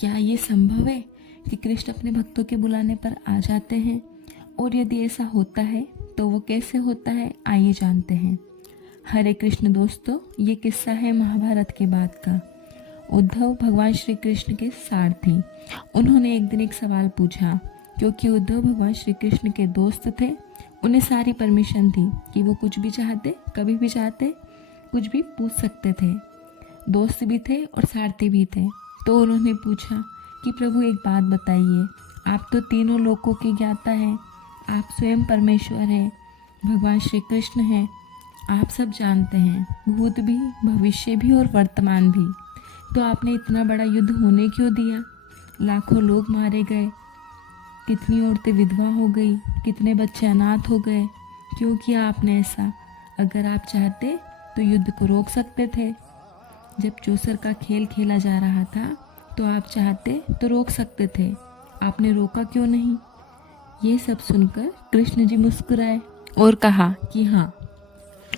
क्या ये संभव है कि कृष्ण अपने भक्तों के बुलाने पर आ जाते हैं? और यदि ऐसा होता है तो वो कैसे होता है, आइए जानते हैं। हरे कृष्ण दोस्तों, ये किस्सा है महाभारत के बाद का। उद्धव भगवान श्री कृष्ण के सारथी। उन्होंने एक दिन एक सवाल पूछा। क्योंकि उद्धव भगवान श्री कृष्ण के दोस्त थे, उन्हें सारी परमिशन थी कि वो कुछ भी चाहते, कभी भी चाहते, कुछ भी पूछ सकते थे। दोस्त भी थे और सारथी भी थे। तो उन्होंने पूछा कि प्रभु एक बात बताइए, आप तो तीनों लोकों के ज्ञाता हैं, आप स्वयं परमेश्वर हैं, भगवान श्री कृष्ण हैं, आप सब जानते हैं, भूत भी, भविष्य भी और वर्तमान भी। तो आपने इतना बड़ा युद्ध होने क्यों दिया? लाखों लोग मारे गए, कितनी औरतें विधवा हो गई, कितने बच्चे अनाथ हो गए। क्यों किया आपने ऐसा? अगर आप चाहते तो युद्ध को रोक सकते थे। जब चौसर का खेल खेला जा रहा था तो आप चाहते तो रोक सकते थे, आपने रोका क्यों नहीं? ये सब सुनकर कृष्ण जी मुस्कुराए और कहा कि हाँ,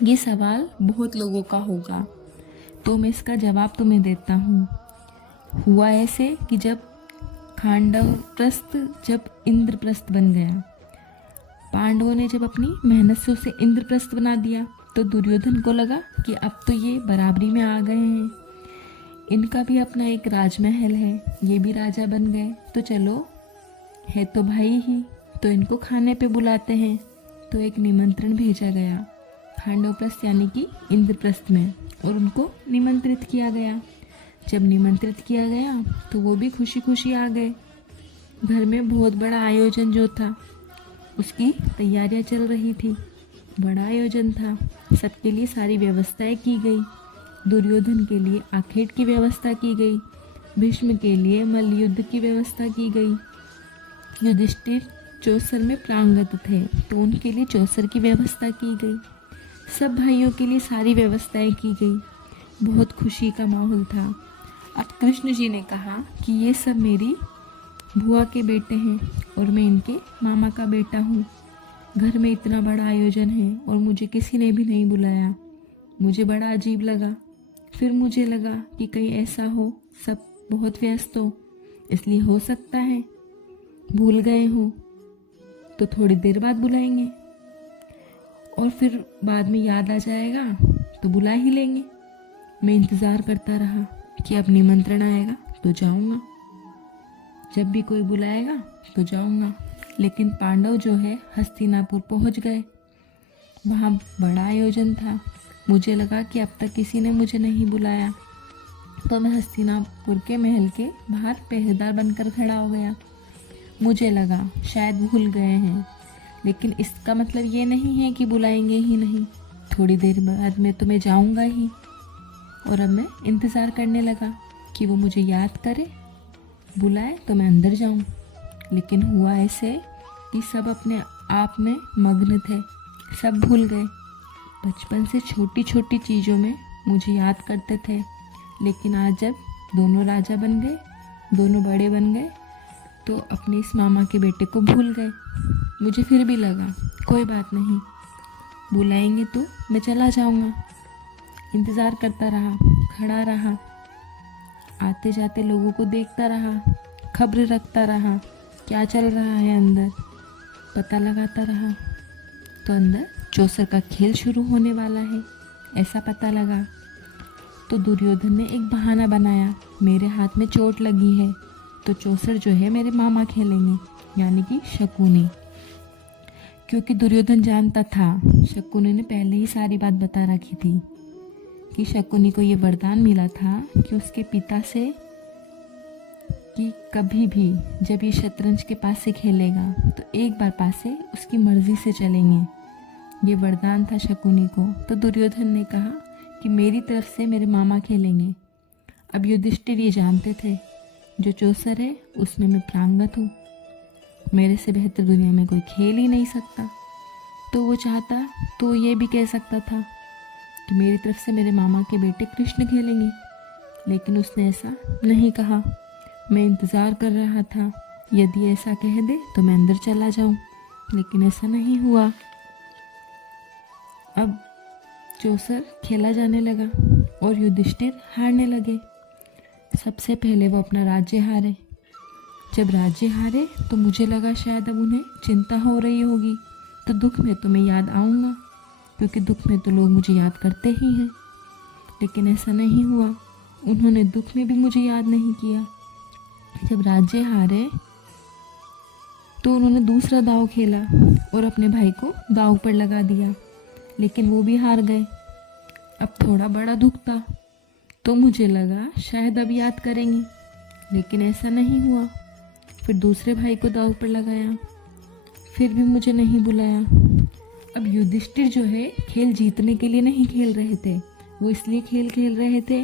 ये सवाल बहुत लोगों का होगा, तो मैं इसका जवाब तुम्हें देता हूँ। हुआ ऐसे कि जब खांडवप्रस्थ जब इंद्रप्रस्थ बन गया, पांडवों ने जब अपनी मेहनत से उसे इंद्रप्रस्थ बना दिया, तो दुर्योधन को लगा कि अब तो ये बराबरी में आ गए हैं, इनका भी अपना एक राजमहल है, ये भी राजा बन गए, तो चलो, है तो भाई ही, तो इनको खाने पे बुलाते हैं। तो एक निमंत्रण भेजा गया खांडवप्रस्थ यानी कि इंद्रप्रस्थ में, और उनको निमंत्रित किया गया। जब निमंत्रित किया गया तो वो भी खुशी खुशी आ गए। घर में बहुत बड़ा आयोजन जो था, उसकी तैयारियां चल रही थी, बड़ा आयोजन था, सबके लिए सारी व्यवस्थाएं की गई। दुर्योधन के लिए आखेट की व्यवस्था की गई, भीष्म के लिए मल्ल युद्ध की व्यवस्था की गई, युधिष्ठिर चौसर में प्रांगत थे तो उनके लिए चौसर की व्यवस्था की गई। सब भाइयों के लिए सारी व्यवस्थाएं की गई। बहुत खुशी का माहौल था। अब कृष्ण जी ने कहा कि ये सब मेरी बुआ के बेटे हैं और मैं इनके मामा का बेटा हूँ। घर में इतना बड़ा आयोजन है और मुझे किसी ने भी नहीं बुलाया। मुझे बड़ा अजीब लगा। फिर मुझे लगा कि कहीं ऐसा हो, सब बहुत व्यस्त हो, इसलिए हो सकता है भूल गए हो, तो थोड़ी देर बाद बुलाएंगे और फिर बाद में याद आ जाएगा तो बुला ही लेंगे। मैं इंतज़ार करता रहा कि अब निमंत्रण आएगा तो जाऊंगा, जब भी कोई बुलाएगा तो जाऊंगा। लेकिन पांडव जो है हस्तिनापुर पहुंच गए। वहाँ बड़ा आयोजन था। मुझे लगा कि अब तक किसी ने मुझे नहीं बुलाया, तो मैं हस्तिनापुर के महल के बाहर पहरेदार बनकर खड़ा हो गया। मुझे लगा शायद भूल गए हैं, लेकिन इसका मतलब ये नहीं है कि बुलाएंगे ही नहीं। थोड़ी देर बाद में तो मैं जाऊंगा ही। और अब मैं इंतज़ार करने लगा कि वो मुझे याद करे, बुलाए तो मैं अंदर जाऊं। लेकिन हुआ ऐसे कि सब अपने आप में मग्न थे, सब भूल गए। बचपन से छोटी छोटी चीज़ों में मुझे याद करते थे, लेकिन आज जब दोनों राजा बन गए, दोनों बड़े बन गए, तो अपने इस मामा के बेटे को भूल गए। मुझे फिर भी लगा कोई बात नहीं, बुलाएंगे तो मैं चला जाऊंगा। इंतज़ार करता रहा, खड़ा रहा, आते जाते लोगों को देखता रहा, खबर रखता रहा क्या चल रहा है अंदर, पता लगाता रहा। तो अंदर चौसर का खेल शुरू होने वाला है ऐसा पता लगा। तो दुर्योधन ने एक बहाना बनाया, मेरे हाथ में चोट लगी है तो चौसर जो है मेरे मामा खेलेंगे, यानी कि शकुनी। क्योंकि दुर्योधन जानता था, शकुनी ने पहले ही सारी बात बता रखी थी कि शकुनी को ये वरदान मिला था कि उसके पिता से कि कभी भी जब ये शतरंज के पास से खेलेगा तो एक बार पासे उसकी मर्जी से चलेंगे। ये वरदान था शकुनी को। तो दुर्योधन ने कहा कि मेरी तरफ से मेरे मामा खेलेंगे। अब युधिष्ठिर ये जानते थे, जो चौसर है उसमें मैं प्रांगत हूँ, मेरे से बेहतर दुनिया में कोई खेल ही नहीं सकता। तो वो चाहता तो ये भी कह सकता था कि मेरी तरफ से मेरे मामा के बेटे कृष्ण खेलेंगे, लेकिन उसने ऐसा नहीं कहा। मैं इंतज़ार कर रहा था, यदि ऐसा कह दे तो मैं अंदर चला जाऊं, लेकिन ऐसा नहीं हुआ। अब चौसर खेला जाने लगा और युधिष्ठिर हारने लगे। सबसे पहले वो अपना राज्य हारे। जब राज्य हारे तो मुझे लगा शायद अब उन्हें चिंता हो रही होगी, तो दुख में तो मैं याद आऊँगा, क्योंकि दुख में तो लोग मुझे याद करते ही हैं। लेकिन ऐसा नहीं हुआ, उन्होंने दुख में भी मुझे याद नहीं किया। जब राज्य हारे तो उन्होंने दूसरा दांव खेला और अपने भाई को दांव पर लगा दिया, लेकिन वो भी हार गए। अब थोड़ा बड़ा दुख था, तो मुझे लगा शायद अब याद करेंगे, लेकिन ऐसा नहीं हुआ। फिर दूसरे भाई को दांव पर लगाया, फिर भी मुझे नहीं बुलाया। अब युधिष्ठिर जो है खेल जीतने के लिए नहीं खेल रहे थे, वो इसलिए खेल रहे थे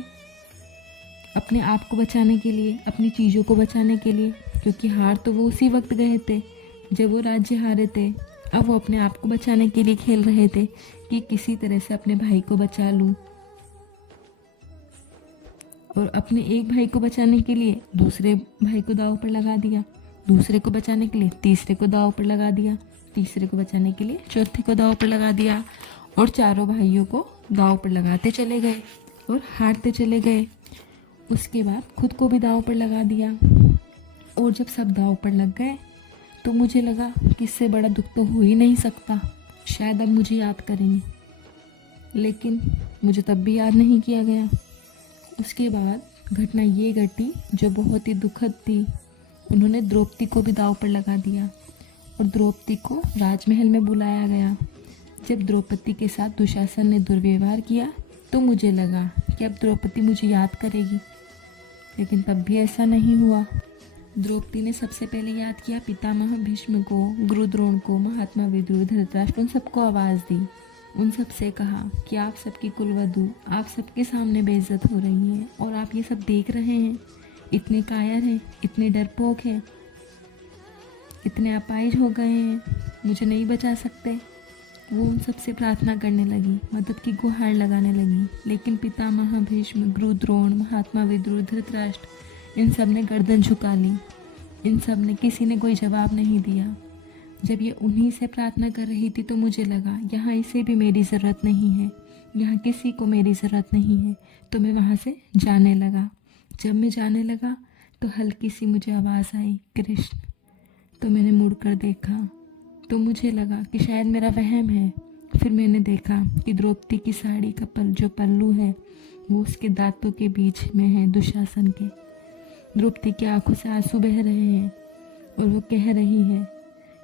अपने आप को बचाने के लिए, अपनी चीज़ों को बचाने के लिए, क्योंकि हार तो वो उसी वक्त गए थे जब वो राज्य हारे थे। अब वो अपने आप को बचाने के लिए खेल रहे थे कि किसी तरह से अपने भाई को बचा लूँ, और अपने एक भाई को बचाने के लिए दूसरे भाई को दांव पर लगा दिया, दूसरे को बचाने के लिए तीसरे को दांव पर लगा दिया, तीसरे को बचाने के लिए चौथे को दांव पर लगा दिया, और चारों भाइयों को दांव पर लगाते चले गए और हारते चले गए। उसके बाद खुद को भी दांव पर लगा दिया, और जब सब दांव पर लग गए तो मुझे लगा कि इससे बड़ा दुख तो हो ही नहीं सकता, शायद अब मुझे याद करेंगे, लेकिन मुझे तब भी याद नहीं किया गया। उसके बाद घटना ये घटी जो बहुत ही दुखद थी। उन्होंने द्रौपदी को भी दांव पर लगा दिया और द्रौपदी को राजमहल में बुलाया गया। जब द्रौपदी के साथ दुशासन ने दुर्व्यवहार किया तो मुझे लगा कि अब द्रौपदी मुझे याद करेगी, लेकिन तब भी ऐसा नहीं हुआ। द्रौपदी ने सबसे पहले याद किया पितामह भीष्म को, गुरु द्रोण को, महात्मा विदुर, धृतराष्ट्र, उन सबको आवाज़ दी। उन सब से कहा कि आप सबकी कुलवधू आप सबके सामने बेइज्जत हो रही है और आप ये सब देख रहे हैं, इतने कायर हैं, इतने डरपोक हैं, इतने अपाहिज हो गए हैं, मुझे नहीं बचा सकते। वो उन सब से प्रार्थना करने लगी, मदद की गुहार लगाने लगी, लेकिन पितामह भीष्म, गुरु द्रोण, महात्मा विदुर, धृतराष्ट्र, इन सब ने गर्दन झुका ली। इन सब ने किसी ने कोई जवाब नहीं दिया। जब ये उन्हीं से प्रार्थना कर रही थी तो मुझे लगा यहाँ इसे भी मेरी ज़रूरत नहीं है, यहाँ किसी को मेरी ज़रूरत नहीं है, तो मैं वहाँ से जाने लगा। जब मैं जाने लगा तो हल्की सी मुझे आवाज़ आई, कृष्ण। तो मैंने मुड़कर देखा तो मुझे लगा कि शायद मेरा वहम है। फिर मैंने देखा कि द्रौपदी की साड़ी का जो पल्लू है वो उसके दांतों के बीच में है, दुशासन के। द्रौपदी की आंखों से आंसू बह रहे हैं और वो कह रही है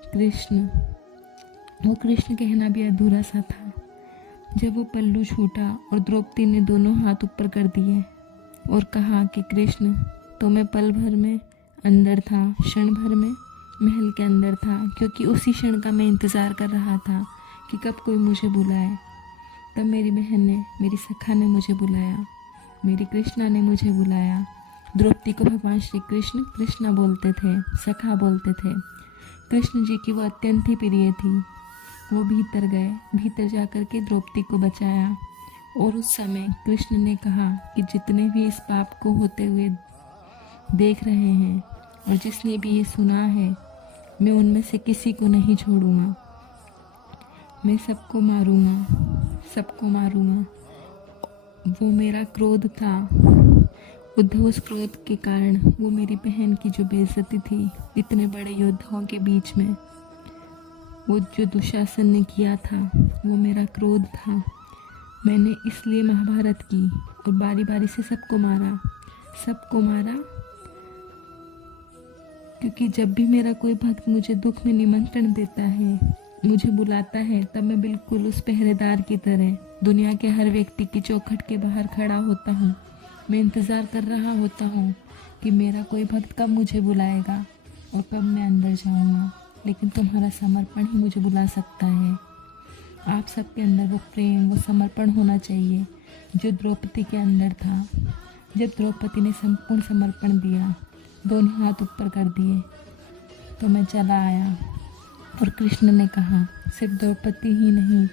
कृष्ण। वो कृष्ण कहना भी अधूरा सा था। जब वो पल्लू छूटा और द्रौपदी ने दोनों हाथ ऊपर कर दिए और कहा कि कृष्ण, तो मैं पल भर में अंदर था, क्षण भर में महल के अंदर था, क्योंकि उसी क्षण का मैं इंतज़ार कर रहा था कि कब कोई मुझे बुलाए। तब मेरी बहन ने, मेरी सखा ने मुझे बुलाया, मेरी कृष्णा ने मुझे बुलाया। द्रौपदी को भगवान श्री कृष्ण कृष्णा बोलते थे, सखा बोलते थे। कृष्ण जी की वो अत्यंत ही प्रिय थी। वो भीतर गए, भीतर जाकर के द्रौपदी को बचाया, और उस समय कृष्ण ने कहा कि जितने भी इस पाप को होते हुए देख रहे हैं और जिसने भी ये सुना है, मैं उनमें से किसी को नहीं छोड़ूंगा, मैं सबको मारूंगा, सबको मारूंगा। वो मेरा क्रोध था, उद्धव उस क्रोध के कारण वो मेरी बहन की जो बेइज्जती थी इतने बड़े योद्धाओं के बीच में, वो जो दुशासन ने किया था वो मेरा क्रोध था। मैंने इसलिए महाभारत की और बारी बारी से सबको मारा, सबको मारा, क्योंकि जब भी मेरा कोई भक्त मुझे दुख में निमंत्रण देता है, मुझे बुलाता है, तब मैं बिल्कुल उस पहरेदार की तरह दुनिया के हर व्यक्ति की चौखट के बाहर खड़ा होता हूँ। मैं इंतज़ार कर रहा होता हूँ कि मेरा कोई भक्त कब मुझे बुलाएगा और कब मैं अंदर जाऊँगा, लेकिन तुम्हारा समर्पण ही मुझे बुला सकता है। आप सबके अंदर वो प्रेम, वो समर्पण होना चाहिए जो द्रौपदी के अंदर था। जब द्रौपदी ने संपूर्ण समर्पण दिया, दोनों हाथ ऊपर कर दिए, तो मैं चला आया। और कृष्ण ने कहा सिर्फ द्रौपदी ही नहीं,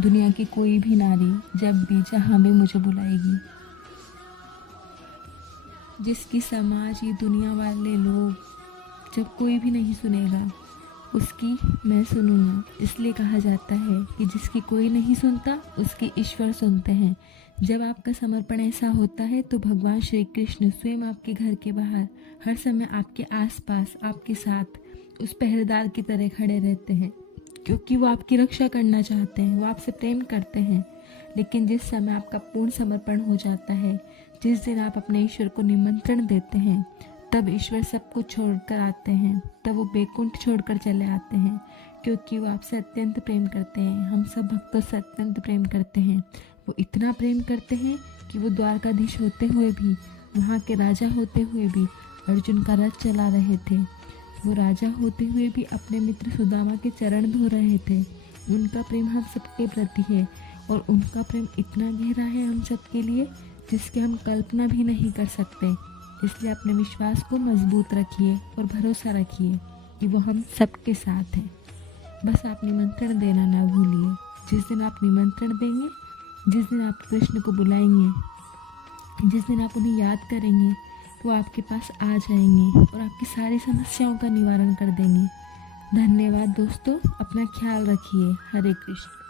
दुनिया की कोई भी नारी जब भी जहाँ भी मुझे बुलाएगी, जिसकी समाज, ये दुनिया वाले लोग, जब कोई भी नहीं सुनेगा, उसकी मैं सुनूंगा। इसलिए कहा जाता है कि जिसकी कोई नहीं सुनता उसकी ईश्वर सुनते हैं। जब आपका समर्पण ऐसा होता है तो भगवान श्री कृष्ण स्वयं आपके घर के बाहर हर समय आपके आसपास आपके साथ उस पहरेदार की तरह खड़े रहते हैं, क्योंकि वो आपकी रक्षा करना चाहते हैं, वो आपसे प्रेम करते हैं। लेकिन जिस समय आपका पूर्ण समर्पण हो जाता है, जिस दिन आप अपने ईश्वर को निमंत्रण देते हैं, तब ईश्वर सब कुछ छोड़कर आते हैं, तब वो बैकुंठ छोड़कर चले आते हैं, क्योंकि वो आपसे अत्यंत प्रेम करते हैं। हम सब भक्तों से अत्यंत प्रेम करते हैं। वो इतना प्रेम करते हैं कि वो द्वारकाधीश होते हुए भी, वहाँ के राजा होते हुए भी अर्जुन का रथ चला रहे थे। वो राजा होते हुए भी अपने मित्र सुदामा के चरण धो रहे थे। उनका प्रेम हम सबके प्रति है और उनका प्रेम इतना गहरा है हम सबके लिए जिसकी हम कल्पना भी नहीं कर सकते। इसलिए अपने विश्वास को मजबूत रखिए और भरोसा रखिए कि वो हम सबके साथ हैं। बस आप निमंत्रण देना ना भूलिए। जिस दिन आप निमंत्रण देंगे, जिस दिन आप कृष्ण को बुलाएंगे, जिस दिन आप उन्हें याद करेंगे, वो आपके पास आ जाएंगे और आपकी सारी समस्याओं का निवारण कर देंगे। धन्यवाद दोस्तों, अपना ख्याल रखिए। हरे कृष्ण।